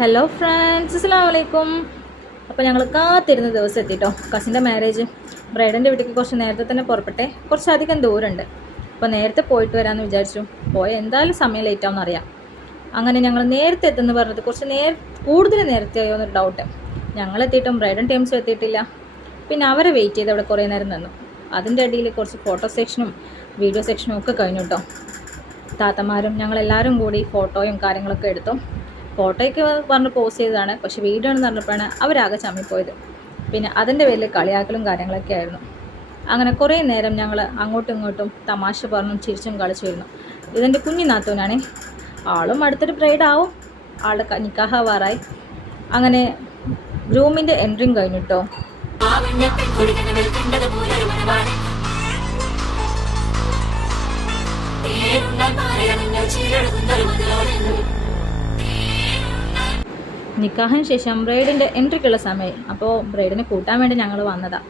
Hello friends, അസ്സലാമു അലൈക്കും. അപ്പോൾ ഞങ്ങൾ കാത്തിരുന്ന ദിവസം എത്തിട്ടോ. കസിൻ്റെ മാരേജ്. ബ്രൈഡിൻ്റെ വീട്ടിലേക്ക് കുറച്ച് നേരത്തെ തന്നെ പുറപ്പെട്ടെ. കുറച്ചധികം ദൂരമുണ്ട്. അപ്പോൾ നേരത്തെ പോയിട്ട് വരാമെന്ന് വിചാരിച്ചു. എന്തായാലും സമയം ലേറ്റ് ആവുമെന്ന് അറിയാം. അങ്ങനെ ഞങ്ങൾ നേരത്തെ എത്തുമെന്ന് പറഞ്ഞത് കുറച്ച് കൂടുതൽ നേരത്തെ ആയോ എന്നൊരു ഡൗട്ട്. ഞങ്ങളെത്തിയിട്ടും ബ്രൈഡും ടീംസും എത്തിയിട്ടില്ല. പിന്നെ അവരെ വെയിറ്റ് ചെയ്ത് അവിടെ കുറേ നേരം നിന്നു. അതിൻ്റെ ഇടയിൽ കുറച്ച് ഫോട്ടോ സെക്ഷനും വീഡിയോ സെക്ഷനും ഒക്കെ കഴിഞ്ഞു കേട്ടോ. താത്തമാരും ഞങ്ങളെല്ലാവരും കൂടി ഫോട്ടോയും കാര്യങ്ങളൊക്കെ എടുത്തു. ഫോട്ടോയ്ക്ക് പറഞ്ഞ് പോസ്റ്റ് ചെയ്തതാണ്, പക്ഷേ വീഡിയോ എന്ന് പറഞ്ഞപ്പോഴാണ് അവരാകെ ചമ്മിപ്പോയത്. പിന്നെ അതിൻ്റെ പേരിൽ കളിയാക്കലും കാര്യങ്ങളൊക്കെ ആയിരുന്നു. അങ്ങനെ കുറേ നേരം ഞങ്ങൾ അങ്ങോട്ടും ഇങ്ങോട്ടും തമാശ പറഞ്ഞും ചിരിച്ചും കളിച്ചിരുന്നു. ഇതെൻ്റെ കുഞ്ഞു നാത്തൂനാണ്. ആളും അടുത്തൊരു ബ്രൈഡാവും. ആളുടെ നിക്കാഹാവാറായി. അങ്ങനെ ഗ്രൂമിൻ്റെ എൻട്രിയും കഴിഞ്ഞു കേട്ടോ. നിക്കാഹിന് ശേഷം ബ്രൈഡിൻ്റെ എൻട്രിക്കുള്ള സമയം. അപ്പോൾ ബ്രൈഡിനെ കൂട്ടാൻ വേണ്ടി ഞങ്ങൾ വന്നതാ.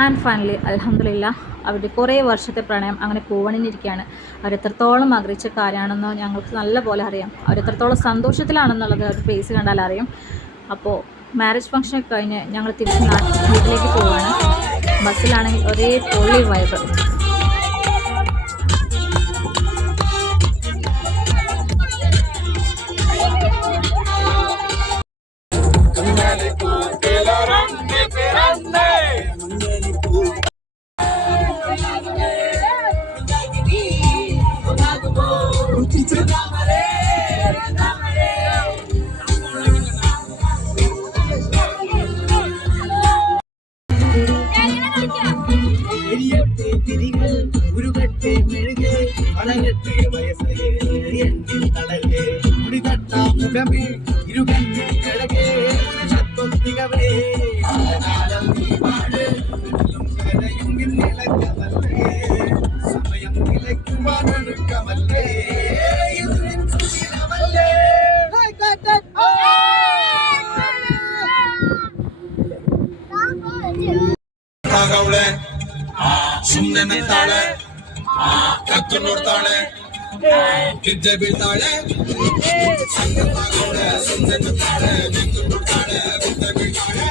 ആൻഡ് ഫൈനലി അൽഹംദുലില്ലാ അവരുടെ കുറേ വർഷത്തെ പ്രണയം അങ്ങനെ പൂവണിഞ്ഞിരിക്കുകയാണ്. അവരെത്രത്തോളം ആഗ്രഹിച്ച കാര്യമാണെന്നോ ഞങ്ങൾക്ക് നല്ല പോലെ അറിയാം. അവരെത്രത്തോളം സന്തോഷത്തിലാണെന്നുള്ളത് അവർ ഫേസ് കണ്ടാൽ അറിയും. അപ്പോൾ മാരേജ് ഫംഗ്ഷനൊക്കെ കഴിഞ്ഞ് ഞങ്ങൾ തിരിച്ച് വീട്ടിലേക്ക് പോവുകയാണ്. ബസ്സിലാണെങ്കിൽ ഒരേ പൊള്ളി വൈബ്. ಸುಮ್ಮನೆ ತಾಳೆ ಕತ್ತು ನೋಡ್ತಾಳೆ ಗಿಜ್ಜೆ ಬೀಳ್ತಾಳೆ ಸುಮ್ಮನೆ ತಾಳೆ ಗಿಜ್ಜೆ ನೋಡ್ತಾಳೆ ಗಿಜ್ಜೆ ಬೀಳ್ತಾಳೆ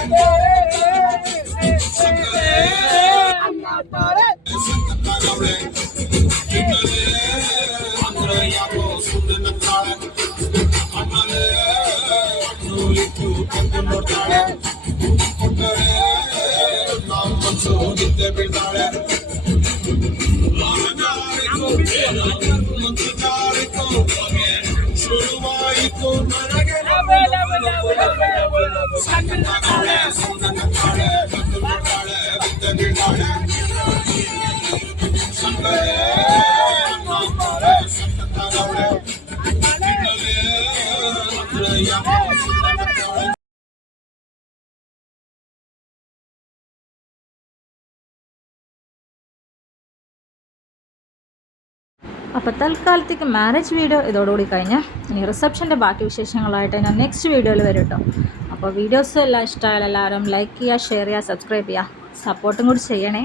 ಅಂದ್ರೆ ಯಾಕೋ ಸುಮ್ಮನೆ ತಾಳೆ ಆಮೇಲೆ ಇಟ್ಟು ಕತ್ತು ನೋಡ್ತಾಳೆ ಗಿಜ್ಜೆ ಬೀಳ್ತಾಳೆ ಶುರುವಾಯಿತು ನನಗೆ അപ്പോൾ തൽക്കാലത്തേക്ക് മാരേജ് വീഡിയോ ഇതോടുകൂടി കഴിഞ്ഞ് ഇനി റിസപ്ഷൻ്റെ ബാക്കി വിശേഷങ്ങളായിട്ട് ഞാൻ നെക്സ്റ്റ് വീഡിയോയിൽ വരും കേട്ടോ. അപ്പോൾ വീഡിയോസ് എല്ലാം ഇഷ്ടമായാലും എല്ലാവരും ലൈക്ക് ചെയ്യുക, ഷെയർ ചെയ്യുക, സബ്സ്ക്രൈബ് ചെയ്യുക, സപ്പോർട്ടും കൂടി ചെയ്യണേ.